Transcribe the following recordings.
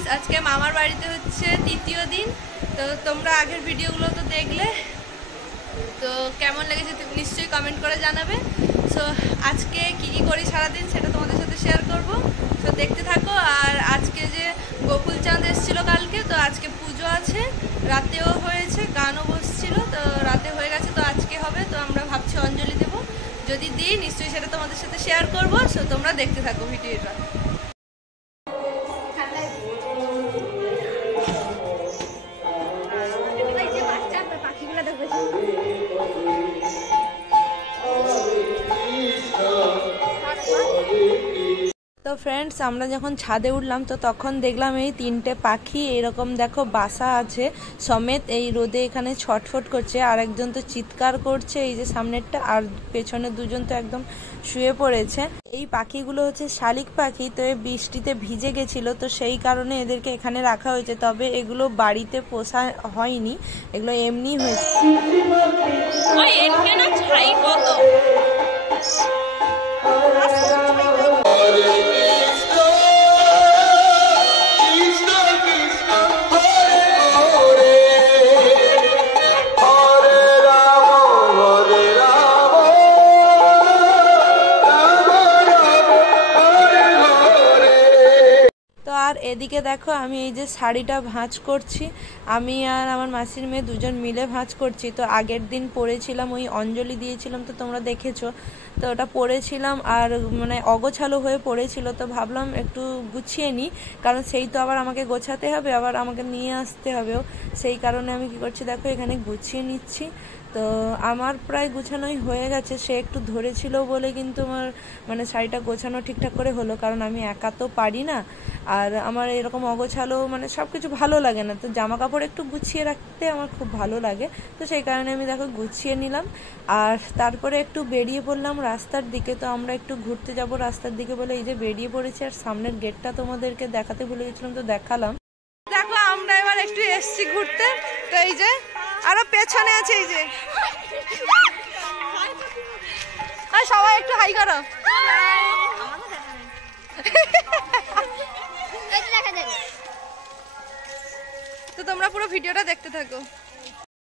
Friends आज के मामार बाड़ीते होच्छे तृतीय दिन तो तोमरा आगेर भिडियोगुलो तो देखले तो केमन लेगेछे निश्चयई कमेंट करे जानाबे। सो आज के की करी सारा दिन सेटा तोमादेर साथे शेयर करब। तो देखते थाको। और आज के जे गोकुल चाँद एसेछिलो कालके तो आज के पुजो आछे, रातेও হয়েছে, গানও বসছিল, তো রাতে হয়ে গেছে। তো আজকে হবে, তো আমরা ভাবছি অঞ্জলি দেব। যদি দিই নিশ্চয়ই সেটা তোমাদের সাথে শেয়ার করব। সো তোমরা দেখতে থাকো ভিডিওটা। तो फ्रेंड्स আমরা যখন ছাদে উঠলাম তো তখন দেখলাম এই তিনটে পাখি এরকম দেখো বাসা আছে সমেত এই রোদে এখানে ছটফট করছে। আর একজন তো চিৎকার করছে এই যে সামনেরটা, আর পেছনে দুজন তো একদম শুয়ে পড়েছে। এই পাখিগুলো হচ্ছে শালিক পাখি, তো এই বৃষ্টিতে ভিজে গেছিল, তো সেই কারণে এদেরকে এখানে রাখা হয়েছে। তবে এগুলো বাড়িতে পোষা হয়নি, এগুলো এমনি হয়েছে। আর এদিকে দেখো আমি এই যে শাড়িটা ভাঁজ করছি, আমি আর আমার মাসির মেয়ে দুজন মিলে ভাঁজ করছি। তো আগের দিন পরেছিলাম, ওই অঞ্জলি দিয়েছিলাম তো তোমরা দেখেছো, তো ওটা পরেছিলাম আর মানে অগোছালো হয়ে পড়েছিল। তো ভাবলাম একটু গুছিয়ে নিই, কারণ সেই তো আবার আমাকে গোছাতে হবে, আবার আমাকে নিয়ে আসতে হবেও। সেই কারণে আমি কি করছি দেখো এখানে গুছিয়ে নিচ্ছি। তো আমার প্রায় গোছানোই হয়ে গেছে, সে একটু ধরেছিল বলে কিন্তু আমার মানে শাড়িটা গোছানো ঠিকঠাক করে হলো, কারণ আমি একা তো পারি না। আর আমার এরকম অগোছালো মানে সব কিছু ভালো লাগে না, তো জামা কাপড় একটু গুছিয়ে রাখতে আমার খুব ভালো লাগে। তো সেই কারণে আমি দেখো গুছিয়ে নিলাম। আর তারপরে একটু বেরিয়ে পড়লাম রাস্তার দিকে। তো আমরা একটু ঘুরতে যাব রাস্তার দিকে বলে এই যে বেরিয়ে পড়েছি। আর সামনের গেটটা তোমাদেরকে দেখাতে ভুলে গেছিলাম, তো দেখালাম। দেখো আমরা এবার একটু এসছি ঘুরতে, তো এই যে আরো পেছনে আছে এই যে, আর সবাই একটু হাই করো। তো তোমরা পুরো ভিডিওটা দেখতে থাকো।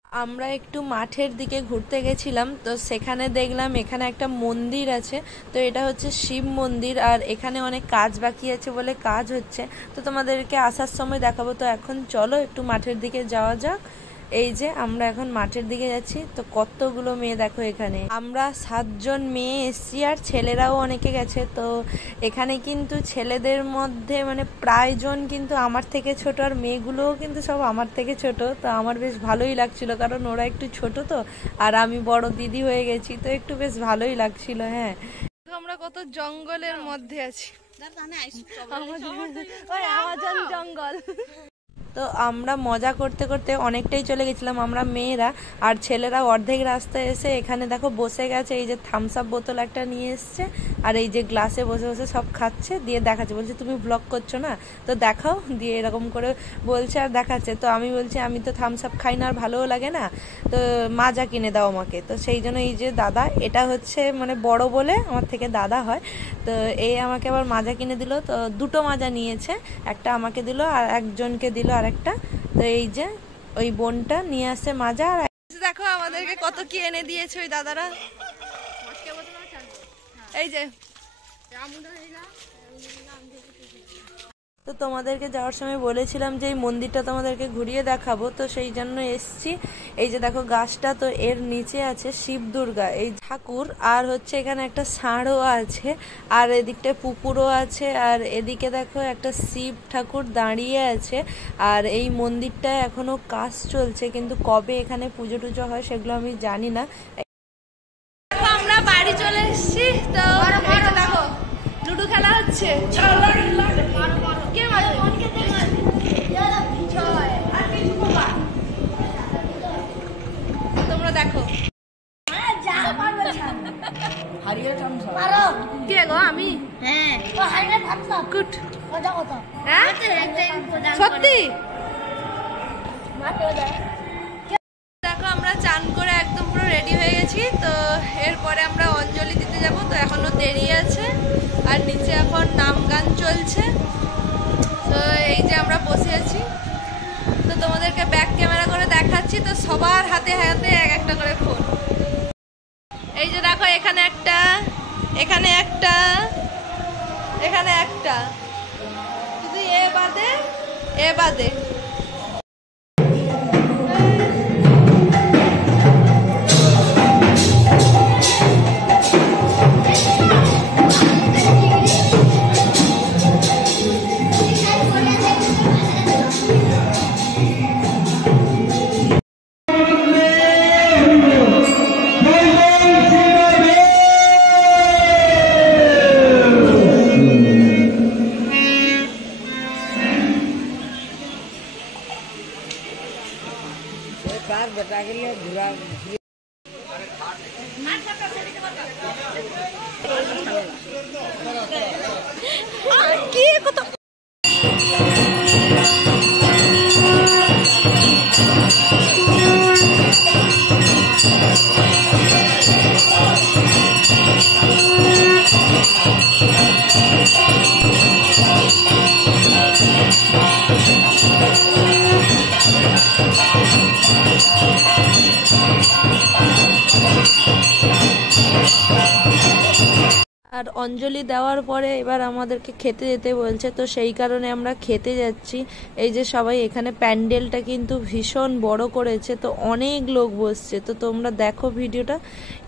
আমরা একটু মাঠের দিকে ঘুরতে গেছিলাম, তো সেখানে দেখলাম এখানে একটা মন্দির আছে। তো এটা হচ্ছে শিব মন্দির, আর এখানে অনেক কাজ বাকি আছে বলে কাজ হচ্ছে, তো তোমাদেরকে আসার সময় দেখাবো। তো এখন চলো একটু মাঠের দিকে যাওয়া যাক। এই যে আমরা এখন মাঠের দিকে যাচ্ছি, তো কতগুলো মেয়ে দেখো এখানে। আমরা 7 জন মেয়ে এসছি, আর ছেলেরাও অনেকে গেছে। তো এখানে কিন্তু ছেলেদের মধ্যে মানে প্রায় জন কিন্তু আমার থেকে ছোট, আর মেয়েগুলোও কিন্তু সব আমার থেকে ছোট। তো আমার বেশ ভালোই লাগছিল, কারণ ওরা একটু ছোট তো, আর আমি বড় দিদি হয়ে গেছি, তো একটু বেশ ভালোই লাগছিল। হ্যাঁ, আমরা কত জঙ্গলের মধ্যে আছি, আমাজন জঙ্গল। তো আমরা মজা করতে করতে অনেকটাই চলে গেছিলাম আমরা মেয়েরা, আর ছেলেরা অর্ধেক রাস্তায় এসে এখানে দেখো বসে গেছে। এই যে থামস আপ বোতল একটা নিয়ে এসছে, আর এই যে গ্লাসে বসে বসে সব খাচ্ছে, দিয়ে দেখাচ্ছে, বলছে তুমি ব্লগ করছো না তো দেখাও, দিয়ে এরকম করে বলছে আর দেখাচ্ছে। তো আমি বলছি আমি তো থামস আপ খাই না, আর ভালোও লাগে না, তো মাজা কিনে দাও আমাকে। তো সেই জন্য এই যে দাদা, এটা হচ্ছে মানে বড় বলে আমার থেকে দাদা হয়, তো এই আমাকে আবার মাজা কিনে দিল। তো দুটো মাজা নিয়েছে, একটা আমাকে দিল আর একজনকে দিল আর একটা। তো এই যে ওই বোনটা নিয়ে আসছে মাজা। আর দেখো আমাদেরকে কত কি এনে দিয়েছে ওই দাদারা। এই যে তো তোমাদেরকে যাওয়ার সময় বলেছিলাম যে এই মন্দিরটা তোমাদেরকে ঘুরিয়ে দেখাবো, তো সেই জন্য এসছি। এই যে দেখো গাছটা, তো এর নিচে আছে শিব দুর্গা এই ঠাকুর, আর হচ্ছে এখানে একটা ষাঁড়ও আছে, আর এদিকটা পুকুরও আছে, আর এদিকে দেখো একটা শিব ঠাকুর দাঁড়িয়ে আছে। আর এই মন্দিরটা এখনো কাজ চলছে, কিন্তু কবে এখানে পুজো টুজো হয় সেগুলো আমি জানি না। আমরা বাড়ি চলে এসেছি, তো দেখো লুডো খেলা হচ্ছে। তোমরা দেখো কে গো আমি, সত্যি দেখো আমরা চান করে একদম পুরো রেডি হয়ে গেছি। তো এরপরে আমরা অঞ্জলি দিতে যাব, তো এখনো দেরি আছে, আর নিচে এখন নাম গান চলছে। তো এই যে আমরা করছি, তো সবার হাতে হাতে এক একটা করে ফোন। এই যে দেখো, এখানে একটা, এখানে একটা, এখানে একটা, শুধু এ বাদে এ বাদে। আর অঞ্জলি দেওয়ার পরে এবার আমাদেরকে খেতে যেতে বলছে, তো সেই কারণে আমরা খেতে যাচ্ছি। এই যে সবাই এখানে প্যান্ডেলটা কিন্তু ভীষণ বড় করেছে, তো অনেক লোক বসছে। তো তোমরা দেখো ভিডিওটা,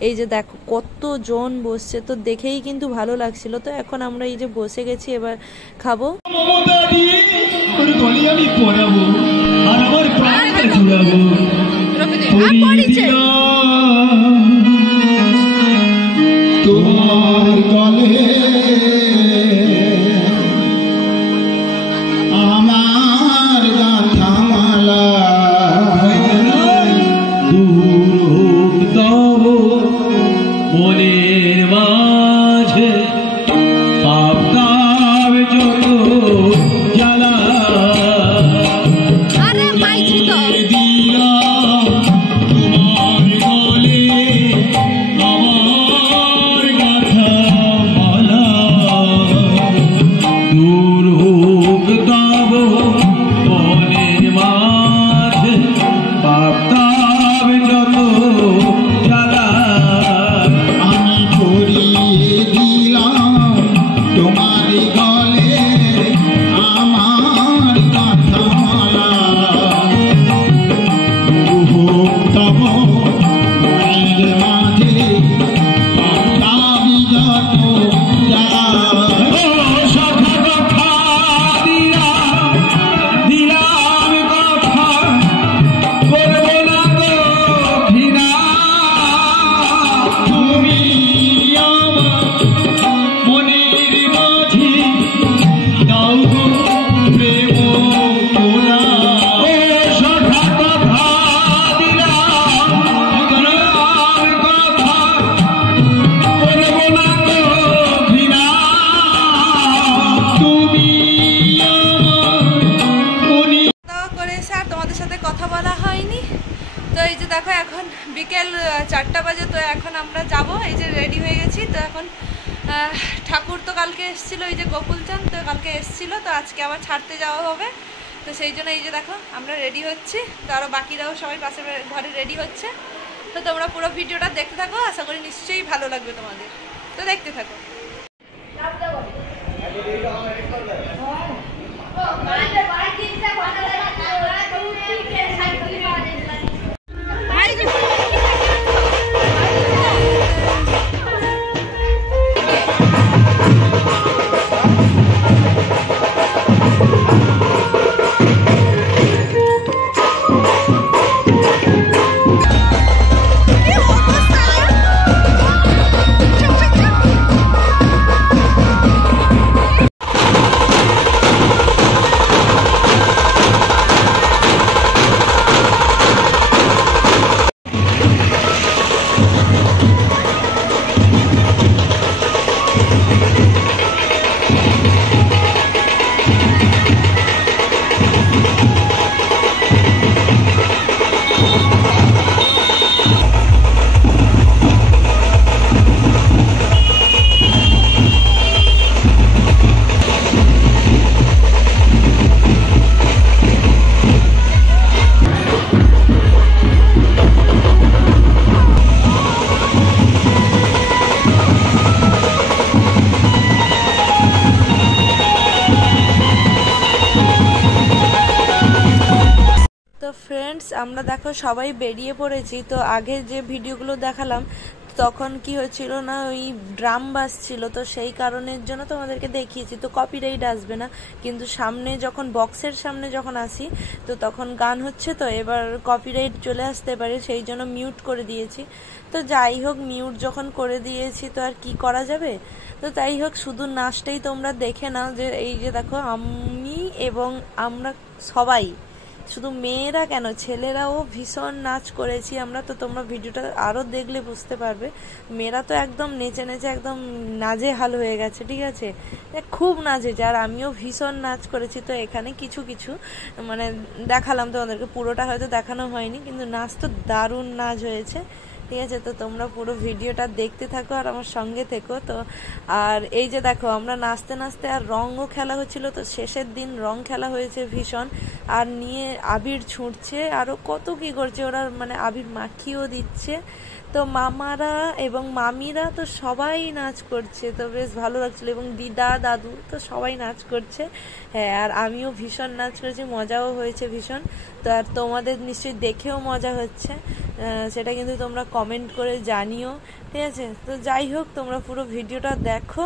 এই যে দেখো কতজন বসছে, তো দেখেই কিন্তু ভালো লাগছিল। তো এখন আমরা এই যে বসে গেছি, এবার খাবো। তোমার গলে আমার গাথা মালা দূর তব মনের মাঝে পাপতার যত জ্বালা দিয়া তোমার গলে আমার গাথা মালা দূর হোক তব মনের মাঝে পাপতার যত জ্বালা আমি পরিয়ে দিলাম তোমার গলে আমার গাথা মালা দূর হোক তব মনের মাঝে পাপতার যত জ্বালা কথা বলা হয়নি। তো এই যে দেখো, এখন বিকেল 4টা বাজে, তো এখন আমরা যাব। এই যে রেডি হয়ে গেছি। তো এখন ঠাকুর তো কালকে এসেছিল, এই যে গোকুলচাঁদ, তো কালকে এসেছিল, তো আজকে আবার ছাড়তে যাওয়া হবে। তো সেই জন্য এই যে দেখো আমরা রেডি হচ্ছি, তো আরও বাকিরাও সবাই পাশের ঘরে রেডি হচ্ছে। তো তোমরা পুরো ভিডিওটা দেখতে থাকো, আশা করি নিশ্চয়ই ভালো লাগবে তোমাদের। তো দেখতে থাকো। ফ্রেন্ডস, আমরা দেখো সবাই বেরিয়ে পড়েছি। তো আগে যে ভিডিওগুলো দেখালাম তখন কি হচ্ছিল না, ওই ড্রাম বাজছিল, তো সেই কারণের জন্য তোমাদেরকে দেখিয়েছি, তো কপিরাইট আসবে না। কিন্তু সামনে যখন বক্সের সামনে যখন আসি তো তখন গান হচ্ছে, তো এবার কপিরাইট চলে আসতে পারে, সেই জন্য মিউট করে দিয়েছি। তো যাই হোক, মিউট যখন করে দিয়েছি তো আর কি করা যাবে। তো যাই হোক, শুধু নাচটাই তোমরা দেখে নাও, যে এই যে দেখো আমি এবং আমরা সবাই, শুধু মেয়েরা কেন ছেলেরাও ভীষণ নাচ করেছি আমরা। তো তোমরা ভিডিওটা আরও দেখলে বুঝতে পারবে, মেয়েরা তো একদম নেচে নেচে একদম নাজেহাল হয়ে গেছে, ঠিক আছে, খুব নাচেছে। আর আমিও ভীষণ নাচ করেছি। তো এখানে কিছু কিছু মানে দেখালাম তোমাদেরকে, পুরোটা হয়তো দেখানো হয়নি, কিন্তু নাচ তো দারুণ নাচ হয়েছে, ঠিক আছে। তো তোমরা পুরো ভিডিওটা দেখতে থাকো আর আমার সঙ্গে থেকো। তো আর এই যে দেখো, আমরা নাচতে নাচতে আর রঙও খেলা হচ্ছিল, তো শেষের দিন রং খেলা হয়েছে ভীষণ, আর নিয়ে আবির ছুঁড়ছে, আরও কত কি করছে ওরা, মানে আবির মাখিয়েও দিচ্ছে। তো মামারা এবং মামিরা তো সবাই নাচ করছে, তো বেশ ভালো লাগছিল, এবং দিদা দাদু তো সবাই নাচ করছে। হ্যাঁ, আর আমিও ভীষণ নাচ করেছি, মজাও হয়েছে ভীষণ। তো আর তোমাদের নিশ্চয়ই দেখেও মজা হচ্ছে, সেটা কিন্তু তোমরা কমেন্ট করে জানিও, ঠিক আছে। তো যাই হোক, তোমরা পুরো ভিডিওটা দেখো।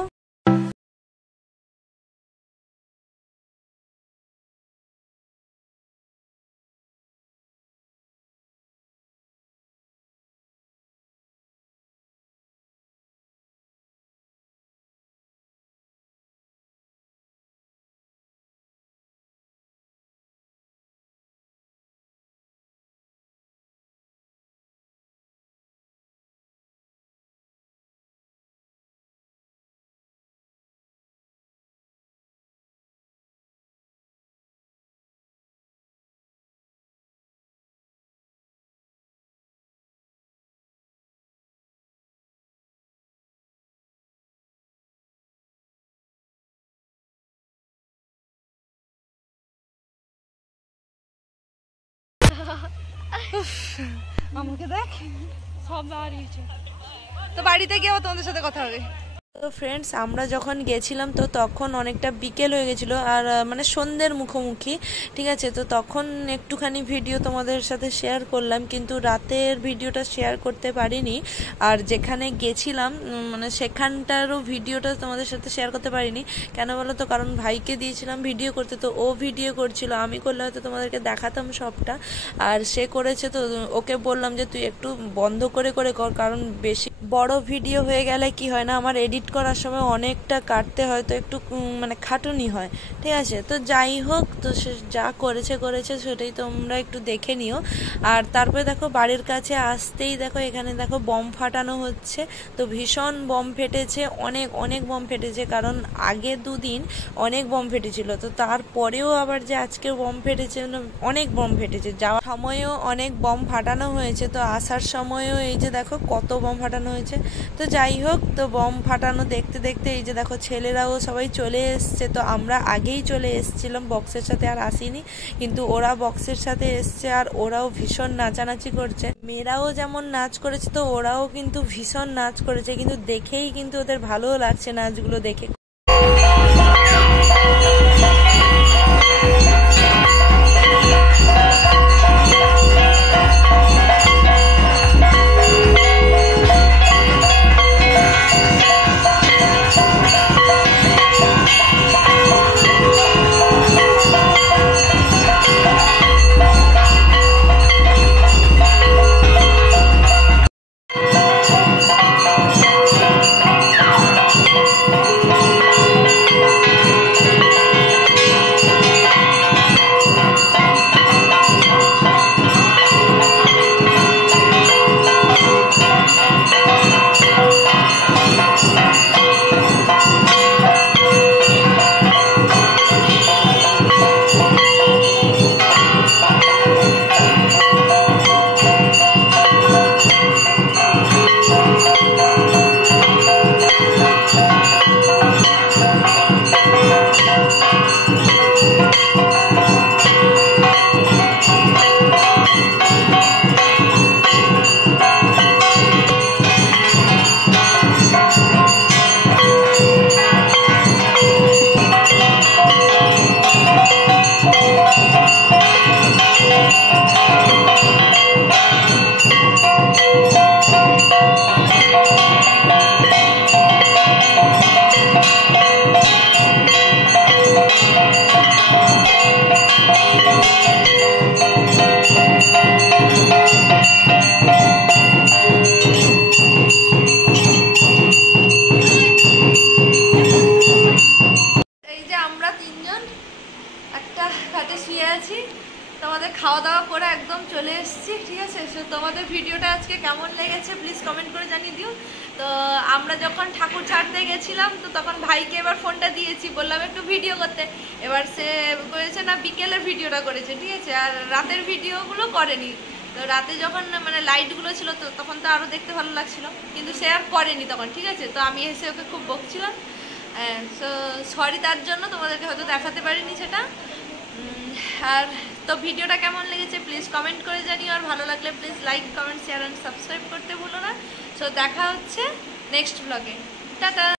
আমাকে দেখ, সব দাঁড়িয়েছে, তো বাড়িতে গিয়ে তোমাদের সাথে কথা হবে। তো ফ্রেন্ডস, আমরা যখন গেছিলাম তো তখন অনেকটা বিকেল হয়ে গেছিলো, আর মানে সন্ধ্যের মুখোমুখি, ঠিক আছে। তো তখন একটুখানি ভিডিও তোমাদের সাথে শেয়ার করলাম, কিন্তু রাতের ভিডিওটা শেয়ার করতে পারিনি। আর যেখানে গেছিলাম মানে সেখানটারও ভিডিওটা তোমাদের সাথে শেয়ার করতে পারিনি। কেন বলো তো, কারণ ভাইকে দিয়েছিলাম ভিডিও করতে, তো ও ভিডিও করছিল, আমি করলে হয়তো তোমাদেরকে দেখাতাম সবটা, আর সে করেছে। তো ওকে বললাম যে তুই একটু বন্ধ করে করে কর, কারণ বেশি বড় ভিডিও হয়ে গেলে কি হয় না, আমার এডিট করার সময় অনেকটা কাটতে হয়, তো একটু মানে খাটুনি হয়, ঠিক আছে। তো যাই হোক, তো সে যা করেছে সেটাই তোমরা একটু দেখে নিও। আর তারপরে দেখো, বাড়ির কাছে আসতেই দেখো এখানে দেখো বম ফাটানো হচ্ছে। তো ভীষণ বম ফেটেছে, অনেক অনেক বম ফেটেছে, কারণ আগে দুদিন অনেক বম ফেটেছিল, তো তারপরেও আবার যে আজকে বম ফেটেছে, অনেক বম ফেটেছে, যাওয়ার সময়ও অনেক বম ফাটানো হয়েছে, তো আসার সময়ও এই যে দেখো কত বম ফাটানো হয়েছে। তো যাই হোক, তো বম ফাটানো দেখতে দেখতে এই যে দেখো ছেলেরাও সবাই চলে এসছে। তো আমরা আগেই চলে এসছিলাম, বক্সের সাথে আর আসিনি, কিন্তু ওরা বক্সের সাথে এসছে, আর ওরাও ভীষণ নাচানাচি করছে। মেয়েরাও যেমন নাচ করেছে, তো ওরাও কিন্তু ভীষণ নাচ করেছে, কিন্তু দেখেই কিন্তু ওদের ভালোও লাগছে নাচগুলো দেখে। আছি, তোমাদের খাওয়া দাওয়া করে একদম চলে এসেছি, ঠিক আছে। সো তোমাদের ভিডিওটা আজকে কেমন লেগেছে প্লিজ কমেন্ট করে জানিয়ে দিও। তো আমরা যখন ঠাকুর ছাড়তে গেছিলাম তো তখন ভাইকে এবার ফোনটা দিয়েছি, বললাম একটু ভিডিও করতে। এবার সে করেছে না বিকেলের ভিডিওটা করেছে, ঠিক আছে, আর রাতের ভিডিওগুলো করেনি। তো রাতে যখন মানে লাইটগুলো ছিল তো তখন তো আরও দেখতে ভালো লাগছিল, কিন্তু সে আর করেনি তখন, ঠিক আছে। তো আমি এসে ওকে খুব বকছিলাম, সো সরি তার জন্য, তোমাদেরকে হয়তো দেখাতে পারিনি সেটা। আর তো ভিডিওটা কেমন লেগেছে প্লিজ কমেন্ট করে জানিও, আর ভালো লাগলে please like comment share and subscribe করতে ভুলো না। সো দেখা হচ্ছে নেক্সট ব্লগে, টাটা।